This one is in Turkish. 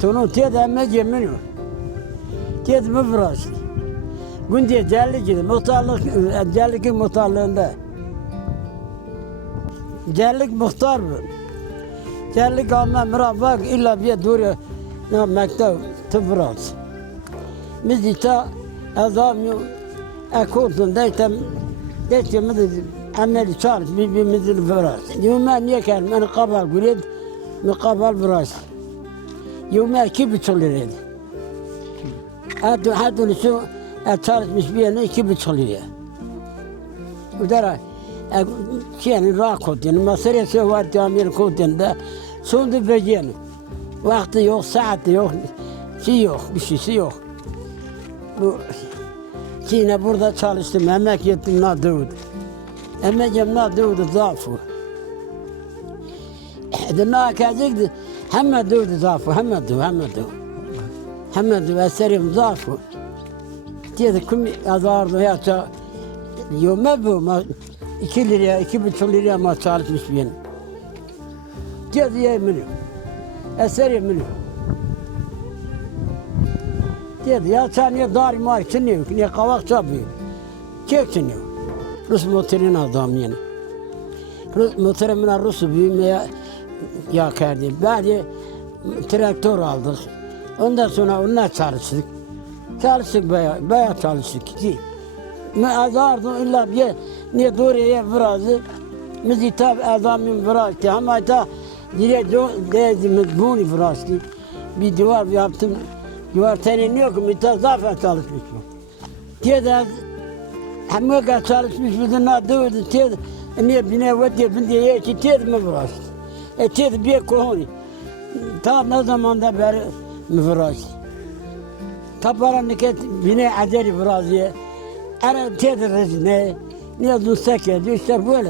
Tonu tiyada emme gemini. Tiyada mı burası? Günde celli gibi, cellik muhtarlığında. Cellik muhtar bu. Cellik ama mırabak illa bir duruyor. Ne mektep tıbrat. Biz ita adam yok. Ekordun deytem ameli çarş birbirimizi biraz. Yuma niye kelim? Ben kabal güled, kabal biraz. Yuma 2,5 liraydı. Hatta şu çalışmış bir yerine 2,5 liraya. Udara şeyin rakot yani masrafı var tamir kodunda sonunda beceri. Vakti yok, saati yok, şey yok, bir şeysi yok. Bu yine burada çalıştım, emek ettim Nadavud. Emeğim Nadavud zafı. Dına kazıktı, hem Davud zafı, hem eserim zafı. Diye kimi azardı ya ça, yome bu, 2 liraya, 2,5 liraya ma çalışmış benim. Diye eminim, eserim benim. Dedi ya sen niye dar mar çiniyor, niye kavak çapıyor, kek çiniyor. Rus motorun adam yani. Motorumla Rus'u büyümeye yakardı. Belki traktör aldık. Ondan sonra onunla çalıştık. Çalıştık bayağı çalıştık. Azardım illa bir niye doğruya vurazı. Müzitap adamın vurazdı. Ama da diye dezimiz bunu vurazdı. Bir duvar yaptım. Duvar teniniyor ki mütezafen çalışmış bu. Diye de hem çalışmış bizim adı diye niye bine vetiye diye ki diye mi vurazdı. Diye bir kohoni. Ta ne zamanda beri mi vurazdı. Taparanlık bine aceri vurazdı. Ara diye de ne dussak ya işte böyle.